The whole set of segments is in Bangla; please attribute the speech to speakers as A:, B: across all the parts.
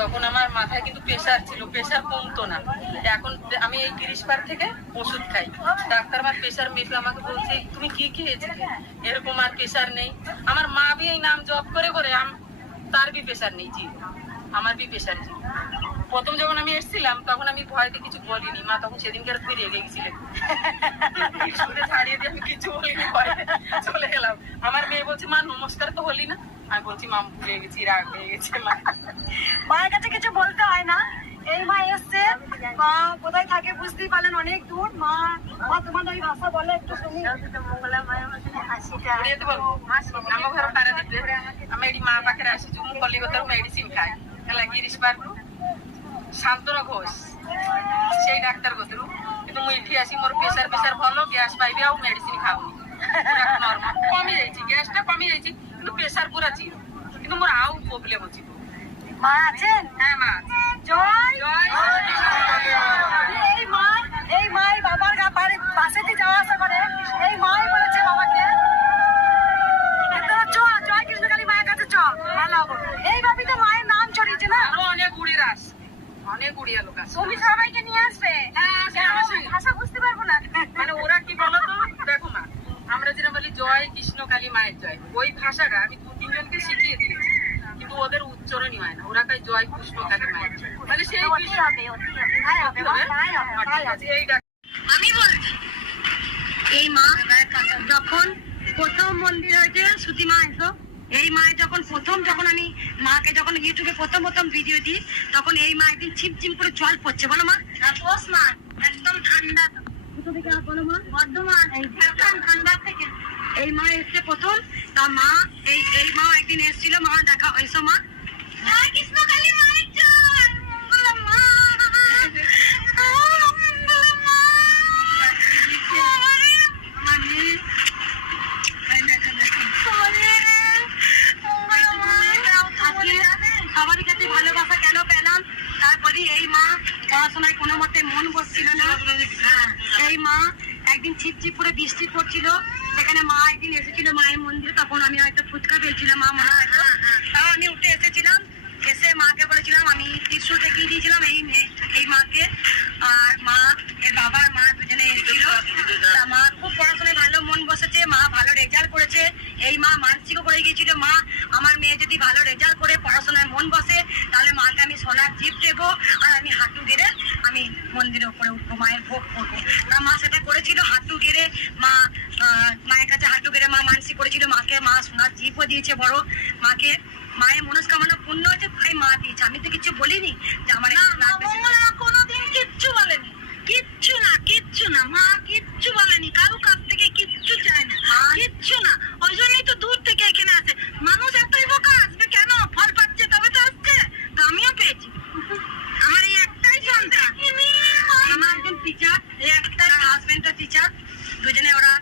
A: তখন আমার মাথায় কিন্তু প্রেশার ছিল প্রেশার কমতো না। এখন আমি এই তিরিশ বার থেকে ওষুধ খাই। ডাক্তার আমার প্রেশার মেপে আমাকে বলছে, তুমি কি খেয়েছিলে? এরকম আর প্রেশার নেই। আমার মা বি এই নাম জব করে করে তার বি প্রেশার নেই, জি। আমার বি প্রেশার জি প্রথম যখন আমি এসেছিলাম, তখন আমি ভয়তে কিছু বলিনি। মা তখন সেদিনকার খুবই রেগে গেছিলেন ছাড়িয়ে দিয়ে আমি কিছু বলিনি ভয়ে চলে গেলাম। আমার মেয়ে বলছে, মা, নমস্কার তো হলি না। আমি বলছি মাম ভুলে গেছি রাগ হয়ে গেছে মা।
B: মায়ের কাছে কিছু বলতে হয় না। এই মা এসছে। মা কোথায় থাকে বুঝতেই পারলেন অনেক দূর। মা মা তোমার ওই ভাষা বলে একটু
A: তুমি মঙ্গলা যাইছি গ্যাসটা কমি যাইছি। কিন্তু প্রেসার পুরা ছিল কিন্তু মোর আউ প্রবলেম আছে
B: মা আছেন
A: হ্যাঁ মা
B: জয়
A: জয়
B: এই মা এই মাই বাবার গা পারে পাশে দিয়ে যাওয়া আসা করে এই মাই বলেছে বাবাকে জয় মায়ের কাছে চল ভালো এই তো মায়ের নাম ছড়িয়েছে না
A: আরও অনেক উড়িয়ে রাস অনেক উড়িয়া লোক আছে
B: তুমি সবাইকে নিয়ে আসবে
A: হ্যাঁ
B: ভাষা বুঝতে পারব না
A: মানে ওরা কি বলতো আমরা যেটা বলি জয় কৃষ্ণ কালী মায়ের জয়। ওই ভাষাটা আমি দু তিনজনকে শিখিয়ে দিয়েছি কিন্তু ওদের উচ্চারণই হয় না। ওরা কয় জয় কৃষ্ণ কালী মায়ের জয়। মানে সেই আচ্ছা,
B: আমি বলছি এই মা যখন প্রথম মন্দির হয়েছে সুতি মা এসো। এই মায়ের যখন প্রথম যখন আমি মাকে যখন ইউটিউবে প্রথম প্রথম ভিডিও দিই তখন এই মা একদিন ছিমছিম করে জল পড়ছে। বলো মা। পোষ মা একদম ঠান্ডা কোথা থেকে বলো মা। বর্ধমান, এই ঝাড়খণ্ড ঠান্ডা থেকে। এই মা এসছে প্রথম। তা মা, এই এই মা একদিন এসেছিল, মা দেখা এসো মা। জয় কৃষ্ণ একদিন ছিপ ছিপ বৃষ্টি পড়ছিল, সেখানে মা একদিন এসেছিল মায়ের মন্দিরে, তখন আমি হয়তো ফুচকা পেয়েছিলাম মা মনে হয়তো। তাও আমি উঠে এসেছিলাম, এসে মাকে বলেছিলাম, আমি ত্রিশুল দেখিয়ে দিয়েছিলাম, এই এই মাকে। আর মা, এর বাবা মা দুজনে এসেছিল। মা খুব পড়াশোনায় ভালো মন বসেছে, মা ভালো রেজাল্ট করেছে। এই মা মানসিকও করে গিয়েছিল, মা, আমার মেয়ে যদি ভালো রেজাল্ট করে, পড়াশোনায় মন বসে, তাহলে মাকে আমি সোনার জিপ দেবো, আর আমি হাঁটু গেড়ে আমি মন্দিরের উপরে উঠবো মায়ের ভোগ করব। তা মা সেটা করেছিল হাঁটু গেড়ে মা মায়ের কাছে হাঁটু গেড়ে মা মানসিক করেছিল মাকে মা সোনার জিপও দিয়েছে বড় মাকে মায়ের মনস্কামনা পূর্ণ হয়েছে তাই মা দিয়েছে। আমি তো কিছু বলিনি যে আমার কোনোদিন কিচ্ছু বলেনি। কিচ্ছু না কিচ্ছু না মা কিচ্ছু বলেনি। কারও কাছ থেকে কিচ্ছু চায় না। কিচ্ছু না ওই জন্যই তো দূর থেকে এখানে আসে মানুষ এতই বোকা আসবে কেন ফল পাচ্ছে তবে তো আসছে তো আমিও পেয়েছি আমার এই একটাই সন্তান আমার একজন টিচার এই একটাই হাজবেন্ডও টিচার দুজনে ওরা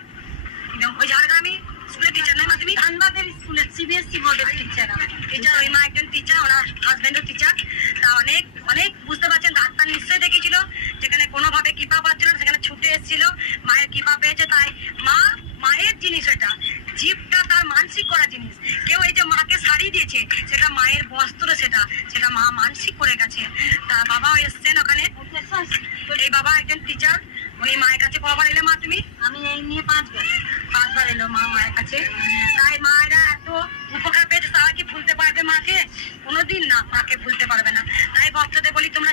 B: ওই ঝাড়গ্রামে স্কুলের টিচার নয় মাধ্যমিক ধানবাদের স্কুলের সিবিএসসি বোর্ডের টিচার টিচার ওই মা একজন টিচার ওনার হাজবেন্ডও টিচার তা অনেক অনেক বুঝতে পারছেন ডাক্তার নিশ্চয়ই দেখেছিল, যেখানে কোনোভাবে কৃপা পাচ্ছিল সেখানে ছুটে এসেছিল, মায়ের কৃপা পেয়েছে, তাই মা, মায়ের জিনিস এটা। জীবটা তার মানসিক করা জিনিস। কেউ এই যে মাকে শাড়ি দিয়েছে, সেটা মায়ের বস্ত্র সেটা সেটা মা মানসিক করে গেছে। তা বাবাও এসছেন ওখানে এই বাবা একজন টিচার উনি মায়ের কাছে কবার এলে মা তুমি আমি এই নিয়ে পাঁচবার পাঁচবার এলো মা মায়ের কাছে তাই মায়েরা এত উপকার পেয়েছে তারা কি ভুলতে পারবে মাকে কোনোদিন না মাকে ভুলতে পারবে না তাই ভক্তদের বলি তোমরা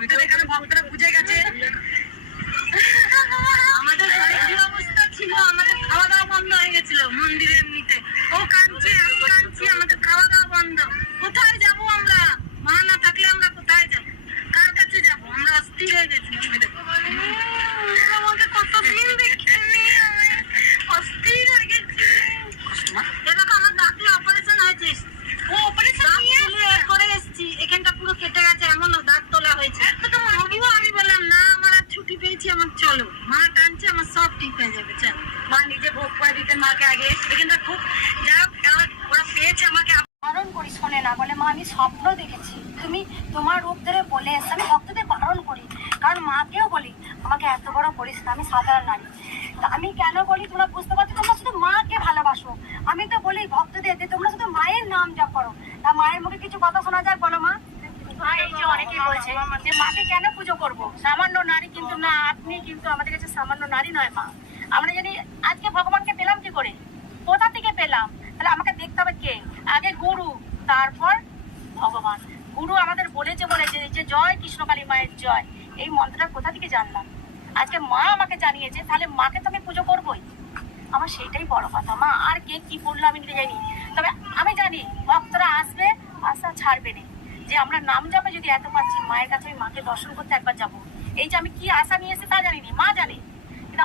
C: ভক্তদের এখানে ভক্তরা বুঝে গেছে আমাদের ঘরে কি অবস্থা ছিল আমাদের খাওয়া দাওয়া বন্ধ হয়ে গেছিল মন্দিরে এমনিতে ও কাঁদছে আমি কাঁদছি আমাদের খাওয়া দাওয়া বন্ধ কোথায় যাব আমরা মা না থাকলে আমরা কোথায় যাব কার কাছে যাব আমরা অস্থির হয়ে গেছিলাম ম্যাডাম আমাকে কতদিন দেখিনি আমি অস্থির হয়ে গেছি এরকম আমার দাঁতে অপারেশন হয়েছে ও অপারেশন নিয়ে করে এসেছি এখানটা পুরো কেটে গেছে এমন দাঁত তোলা হয়েছে তো মামিও আমি বললাম না আমার আর ছুটি পেয়েছি আমার চলো মা টানছে আমার সব ঠিক হয়ে যাবে চল মা নিজে ভোগ করে দিতে মাকে আগে এখানটা খুব যাই হোক ওরা পেয়েছে আমাকে।
D: বারণ করি শোনে না বলে মা আমি স্বপ্ন দেখেছি। তুমি তোমার রূপ ধরে বলে এসে আমি ভক্তদের বারণ করি। কারণ মাকেও বলি আমাকে এত বড় করিস না আমি সাধারণ নারী। তা আমি কেন বলি তোমরা বুঝতে পারছ? তোমরা শুধু মাকে ভালোবাসো। আমি তো বলি ভক্তদের যে তোমরা শুধু মায়ের নাম জপ করো। তা মায়ের মুখে কিছু কথা শোনা যায় বলো মা? মা এই যে অনেকেই বলছে যে মাকে কেন পুজো করব? সামান্য নারী কিন্তু না আপনি কিন্তু আমাদের কাছে সামান্য নারী নয় মা। আমরা জানি আজকে ভগবানকে পেলাম কি করে? কোথা থেকে পেলাম? তাহলে আমাকে দেখতে হবে কে? আগে গুরু, তারপর ভগবান। গুরু আমাদের বলেছে বলেছে যে জয় কৃষ্ণকালী মায়ের জয়। এই মন্ত্রটা কোথা থেকে জানলাম? আজকে মা আমাকে জানিয়েছে, তাহলে মাকে তো আমি পুজো করবোই। আমার সেটাই বড় কথা। মা, আর কে কি বলল আমি নিজে জানি। তবে আমি জানি, ভক্তরা আসবে, আশা ছাড়বে না। যে আমরা নাম যাবে যদি এত পাচ্ছি, মায়ের কাছে আমি মাকে দর্শন করতে একবার যাব। এই যে আমি কি আশা নিয়ে এসে তা জানিনি। মা জানে।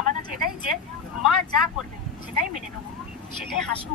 D: আমার কাছে এটাই যে মা যা করবে সেটাই মেনে নেব। সেটাই হাসি